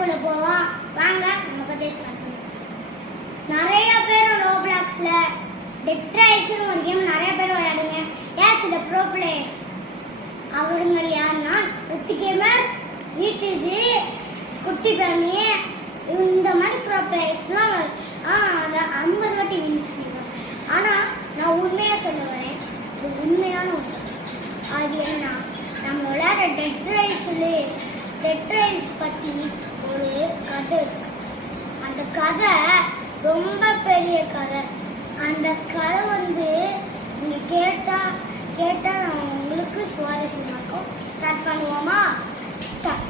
கதைக்குள்ள போவோம். வாங்க நம்ம கதையை ஸ்டார்ட் பண்ணுவோம். நிறைய பேர் ரோப்ளாக்ஸ்ல டெட்ராய்ட்ஸ்னு ஒரு கேம் நிறைய பேர் விளையாடுங்க. ஏன் சில ப்ரோ பிளேயர்ஸ் அவருங்க யாருன்னா ரித்திகேமர், ஈட்டுது, குட்டி பேமி, இந்த மாதிரி ப்ரோ பிளேயர்ஸ்லாம் அதை 50 வாட்டி வின் பண்ணிருக்காங்க. ஆனால் நான் உண்மையாக சொல்ல வரேன், இது உண்மையான ஒன்று. அது என்னன்னா நம்ம விளையாடுற டெட்ராய்ட்ஸ் பற்றி ஒரு கதை இருக்கு. அந்த கதை ரொம்ப பெரிய கதை. அந்த கதை நீங்கள் கேட்டால் உங்களுக்கு சுவாரஸ்யமாக இருக்கும். ஸ்டார்ட் பண்ணுவோமா? ஸ்டார்ட்.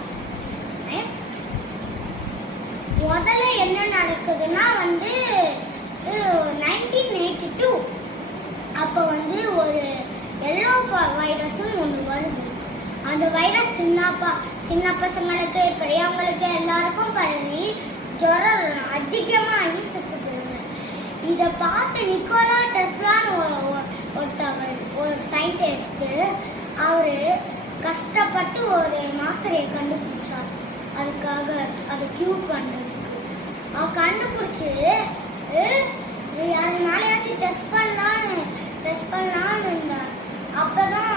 முதல்ல என்ன நடக்குதுன்னா 1982 அப்போ ஒரு எல்லோ வைரஸ்னு ஒன்று வருது. அந்த வைரஸ் சின்ன பசங்களுக்கு பெரியவங்களுக்கு எல்லாருக்கும் பரவி ஜுரம் அதிகமாக செத்து போயிடுது. இதை பார்த்து நிக்கோலா டெஸ்லான்னு ஒரு சயின்டிஸ்ட் அவர் கஷ்டப்பட்டு ஒரு மாத்திரையை கண்டுபிடிச்சார். அதுக்காக அதை கியூர் பண்ணுறதுக்கு அவர் கண்டுபிடிச்சி நாளையாச்சும் டெஸ்ட் பண்ணலான்னு இருந்தார். அப்போதான்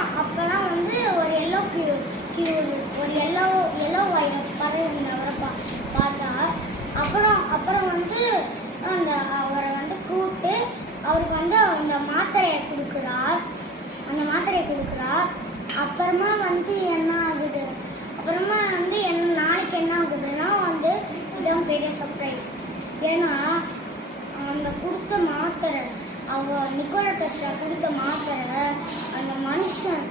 ஒரு எல்லோ வைரஸ் பரவி இருந்தவரை பார்த்தா. அப்புறம் அவரை கூப்பிட்டு அவருக்கு அந்த மாத்திரையை கொடுக்குறார். அப்புறமா என்ன ஆகுது? நாளைக்கு என்ன ஆகுதுன்னா இதுதான் பெரிய சர்ப்ரைஸ். ஏன்னா அந்த கொடுத்த மாத்திரை, நிக்கோலா டெஸ்லா கொடுத்த மாத்திரை அந்த மனுஷன்